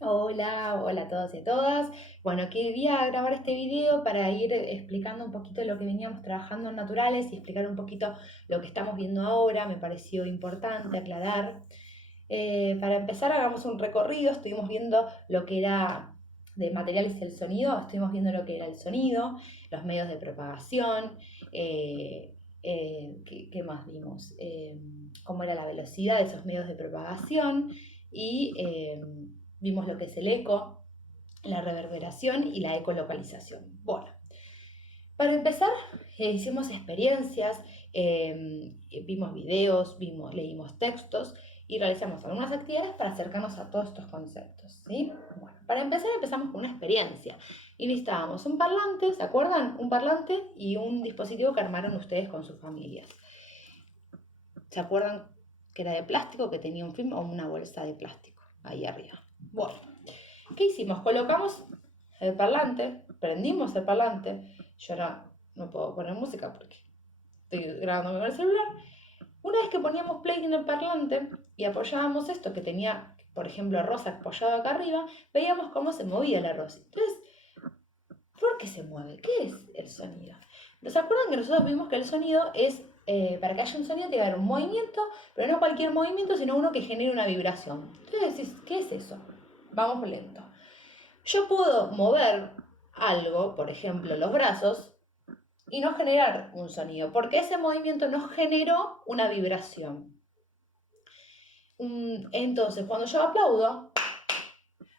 Hola, hola a todos y a todas. Bueno, quería grabar este video para ir explicando un poquito lo que veníamos trabajando en naturales y explicar un poquito lo que estamos viendo ahora. Me pareció importante aclarar. Para empezar, hagamos un recorrido. Estuvimos viendo lo que era de materiales el sonido, estuvimos viendo lo que era el sonido, los medios de propagación, ¿qué más vimos? Cómo era la velocidad de esos medios de propagación y vimos lo que es el eco, la reverberación y la ecolocalización. Bueno, para empezar, hicimos experiencias, vimos videos, leímos textos y realizamos algunas actividades para acercarnos a todos estos conceptos, ¿sí? Bueno, para empezar empezamos con una experiencia y necesitábamos un parlante, ¿se acuerdan? Un parlante y un dispositivo que armaron ustedes con sus familias. ¿Se acuerdan que era de plástico, que tenía un film o una bolsa de plástico ahí arriba? Bueno, ¿qué hicimos? Colocamos el parlante, prendimos el parlante. Yo ahora no puedo poner música porque estoy grabando con el celular. Una vez que poníamos play en el parlante y apoyábamos esto que tenía, por ejemplo, arroz apoyado acá arriba, veíamos cómo se movía el arroz. Entonces, ¿por qué se mueve? ¿Qué es el sonido? ¿Se acuerdan que nosotros vimos que el sonido es, para que haya un sonido tiene que haber un movimiento, pero no cualquier movimiento, sino uno que genere una vibración? Entonces decís, ¿qué es eso? Vamos lento. Yo puedo mover algo, por ejemplo los brazos, y no generar un sonido, porque ese movimiento no generó una vibración. Entonces, cuando yo aplaudo,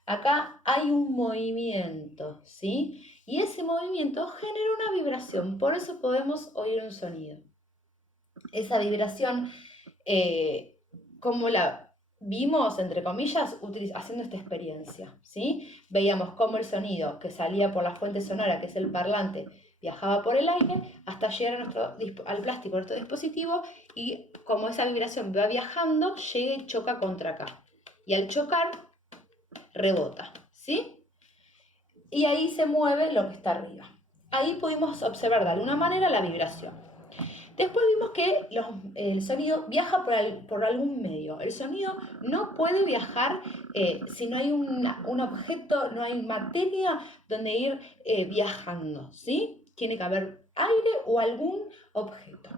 acá hay un movimiento, ¿sí? Y ese movimiento genera una vibración, por eso podemos oír un sonido. Esa vibración, como la vimos, entre comillas, haciendo esta experiencia, ¿sí? Veíamos cómo el sonido que salía por la fuente sonora, que es el parlante, viajaba por el aire hasta llegar al plástico de nuestro dispositivo y como esa vibración va viajando, llega y choca contra acá. Y al chocar, rebota, ¿sí? Y ahí se mueve lo que está arriba. Ahí pudimos observar de alguna manera la vibración. Después vimos que el sonido viaja por algún medio. El sonido no puede viajar si no hay un objeto, no hay materia donde ir viajando, ¿sí? Tiene que haber aire o algún objeto.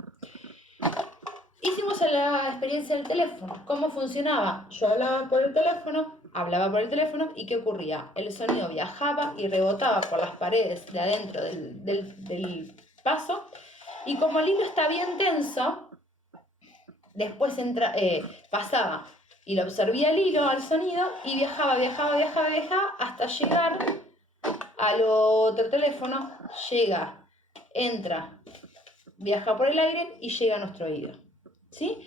Hicimos la experiencia del teléfono. ¿Cómo funcionaba? Yo hablaba por el teléfono y ¿qué ocurría? El sonido viajaba y rebotaba por las paredes de adentro del paso y como el hilo está bien tenso, después pasaba y lo absorbía el hilo al sonido y viajaba hasta llegar al otro teléfono, entra, viaja por el aire y llega a nuestro oído. ¿Sí?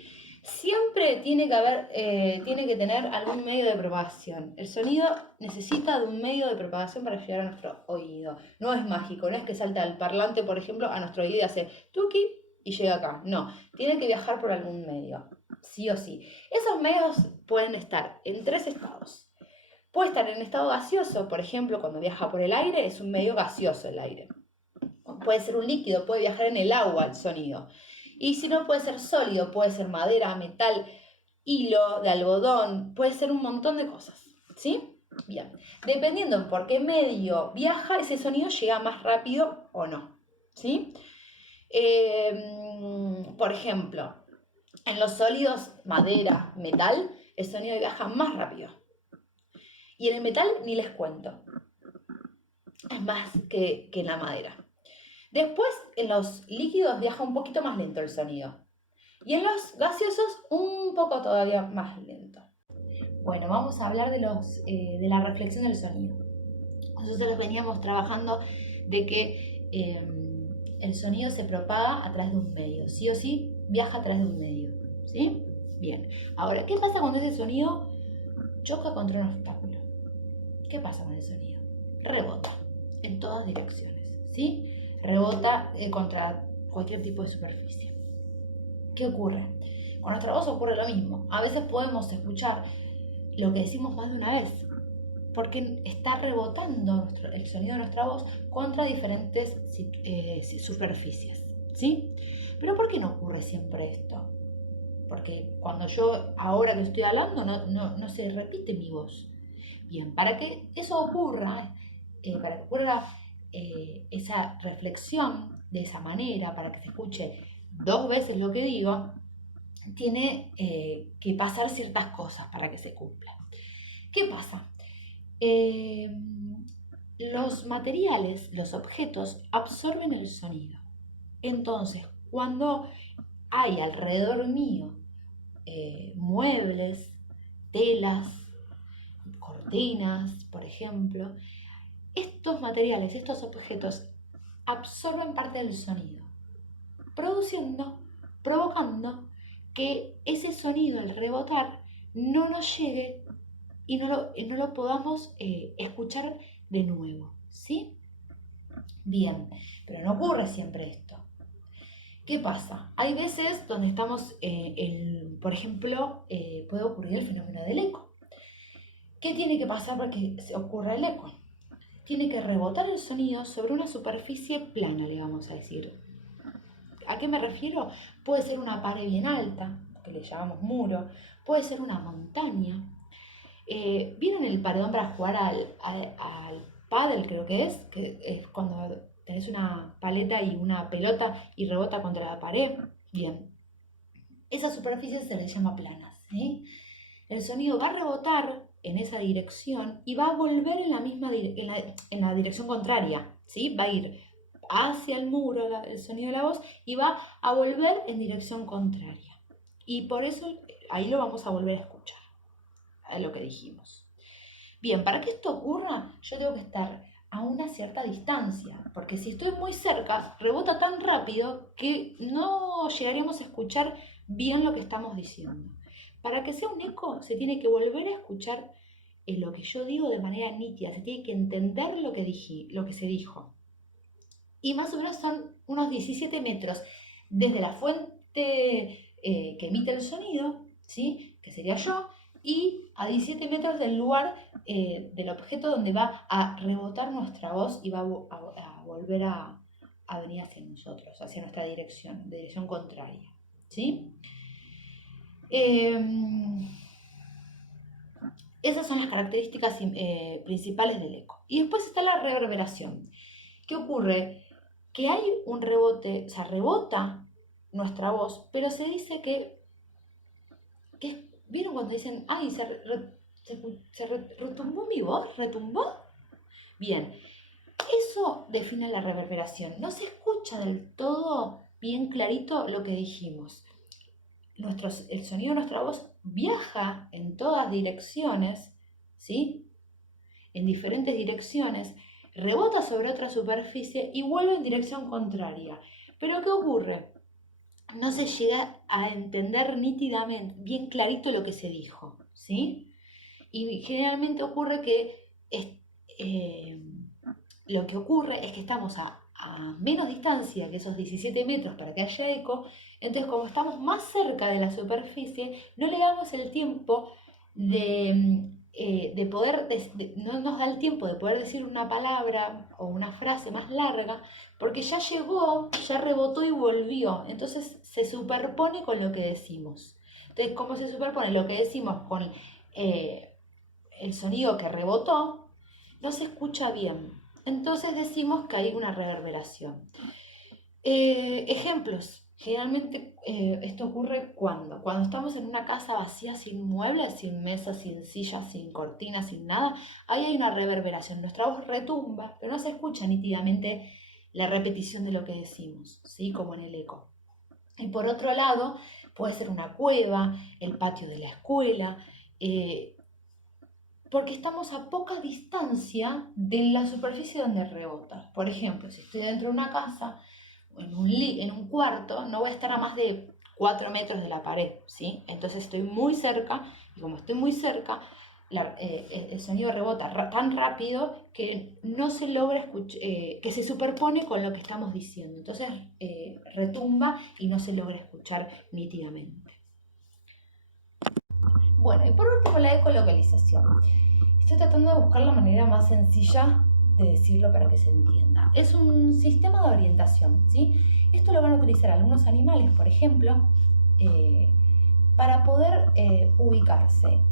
Siempre tiene que tener algún medio de propagación. El sonido necesita de un medio de propagación para llegar a nuestro oído. No es mágico, no es que salta el parlante, por ejemplo, a nuestro oído y hace tuki y llega acá. No, tiene que viajar por algún medio, sí o sí. Esos medios pueden estar en tres estados. Puede estar en estado gaseoso, por ejemplo, cuando viaja por el aire, es un medio gaseoso el aire. Puede ser un líquido, puede viajar en el agua el sonido. Y si no, puede ser sólido, puede ser madera, metal, hilo de algodón, puede ser un montón de cosas. ¿Sí? Bien. Dependiendo en por qué medio viaja, ese sonido llega más rápido o no. ¿Sí? Por ejemplo, en los sólidos, madera, metal, el sonido viaja más rápido. Y en el metal ni les cuento. Es más que en la madera. Después, en los líquidos viaja un poquito más lento el sonido. Y en los gaseosos, un poco todavía más lento. Bueno, vamos a hablar de la reflexión del sonido. Nosotros veníamos trabajando de que el sonido se propaga a través de un medio. Sí o sí, viaja a través de un medio. ¿Sí? Bien. Ahora, ¿qué pasa cuando ese sonido choca contra un obstáculo? ¿Qué pasa con el sonido? Rebota en todas direcciones. ¿Sí? Rebota contra cualquier tipo de superficie. ¿Qué ocurre? Con nuestra voz ocurre lo mismo. A veces podemos escuchar lo que decimos más de una vez, porque está rebotando el sonido de nuestra voz contra diferentes superficies. ¿Sí? Pero ¿por qué no ocurre siempre esto? Porque cuando yo, ahora que estoy hablando, no se repite mi voz. Bien, para que eso ocurra, para que ocurra esa reflexión de esa manera, para que se escuche 2 veces lo que digo, tiene que pasar ciertas cosas para que se cumpla. ¿Qué pasa? Los materiales, los objetos, absorben el sonido. Entonces, cuando hay alrededor mío muebles, telas, cortinas, por ejemplo, estos materiales, estos objetos absorben parte del sonido, provocando que ese sonido al rebotar no nos llegue y no lo podamos escuchar de nuevo, ¿sí? Bien, pero no ocurre siempre esto. ¿Qué pasa? Hay veces donde estamos, por ejemplo, puede ocurrir el fenómeno del eco. ¿Qué tiene que pasar para que ocurra el eco? Tiene que rebotar el sonido sobre una superficie plana, le vamos a decir. ¿A qué me refiero? Puede ser una pared bien alta, que le llamamos muro, puede ser una montaña. ¿Vieron el paredón para jugar al pádel, creo que es cuando tenés una paleta y una pelota y rebota contra la pared? Bien, esa superficie se le llama planas, ¿sí? El sonido va a rebotar en esa dirección y va a volver en la dirección contraria, ¿sí? Va a ir hacia el muro el sonido de la voz y va a volver en dirección contraria. Y por eso ahí lo vamos a volver a escuchar, a lo que dijimos. Bien, para que esto ocurra, yo tengo que estar a una cierta distancia, porque si estoy muy cerca, rebota tan rápido que no llegaríamos a escuchar bien lo que estamos diciendo. Para que sea un eco, se tiene que volver a escuchar lo que yo digo de manera nítida, se tiene que entender lo que se dijo. Y más o menos son unos 17 metros desde la fuente que emite el sonido, ¿sí? Que sería yo, y a 17 metros del lugar del objeto donde va a rebotar nuestra voz y va a volver a venir hacia nosotros, hacia nuestra dirección contraria, ¿sí? Esas son las características principales del eco. Y después está la reverberación. ¿Qué ocurre? Que hay un rebote, o sea, rebota nuestra voz, pero se dice que ¿vieron cuando dicen, ay, retumbó mi voz? ¿Retumbó? Bien, eso define la reverberación. No se escucha del todo bien clarito lo que dijimos. El sonido de nuestra voz viaja en todas direcciones, ¿sí? En diferentes direcciones, rebota sobre otra superficie y vuelve en dirección contraria. Pero ¿qué ocurre? No se llega a entender nítidamente, bien clarito lo que se dijo, ¿sí? Y generalmente ocurre que lo que ocurre es que estamos a menos distancia que esos 17 metros para que haya eco, entonces como estamos más cerca de la superficie, no le damos el tiempo de poder, no nos da el tiempo de poder decir una palabra o una frase más larga, porque ya llegó, ya rebotó y volvió, entonces se superpone con lo que decimos. Entonces, como se superpone lo que decimos con el sonido que rebotó, no se escucha bien. Entonces decimos que hay una reverberación. Ejemplos. Generalmente esto ocurre cuando estamos en una casa vacía, sin muebles, sin mesas, sin sillas, sin cortinas, sin nada, ahí hay una reverberación. Nuestra voz retumba, pero no se escucha nítidamente la repetición de lo que decimos, ¿sí? Como en el eco. Y por otro lado, puede ser una cueva, el patio de la escuela, porque estamos a poca distancia de la superficie donde rebota. Por ejemplo, si estoy dentro de una casa, en un cuarto, no voy a estar a más de 4 metros de la pared, ¿sí? Entonces estoy muy cerca, y como estoy muy cerca, el sonido rebota tan rápido que no se logra escuchar, que se superpone con lo que estamos diciendo. Entonces retumba y no se logra escuchar nítidamente. Bueno, y por último la ecolocalización. Estoy tratando de buscar la manera más sencilla de decirlo para que se entienda. Es un sistema de orientación, ¿sí? Esto lo van a utilizar algunos animales, por ejemplo, para poder ubicarse,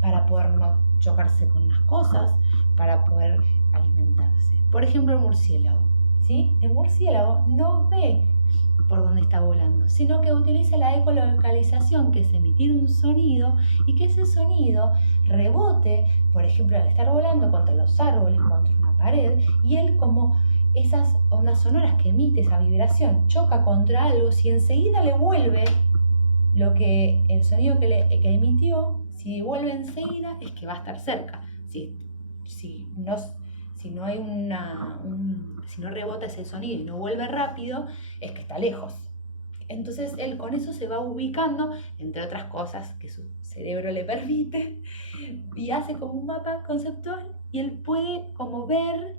para poder chocarse con las cosas para poder alimentarse. Por ejemplo, el murciélago, ¿sí? El murciélago no ve por dónde está volando, sino que utiliza la ecolocalización, que es emitir un sonido y que ese sonido rebote, por ejemplo, al estar volando contra los árboles, contra una pared, y él, como esas ondas sonoras que emite, esa vibración, choca contra algo, si enseguida le vuelve el sonido que emitió, si vuelve enseguida es que va a estar cerca. Si no si no rebota ese sonido y no vuelve rápido, es que está lejos. Entonces él con eso se va ubicando, entre otras cosas que su cerebro le permite, y hace como un mapa conceptual, y él puede como ver,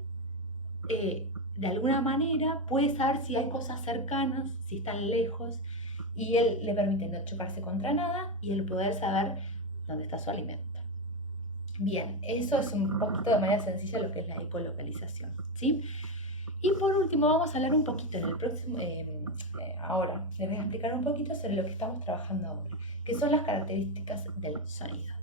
de alguna manera, puede saber si hay cosas cercanas, si están lejos, y él le permite no chocarse contra nada y el poder saber dónde está su alimento. Bien, eso es un poquito de manera sencilla lo que es la ecolocalización, ¿sí? Y por último vamos a hablar un poquito en el próximo, ahora les voy a explicar un poquito sobre lo que estamos trabajando ahora, que son las características del sonido.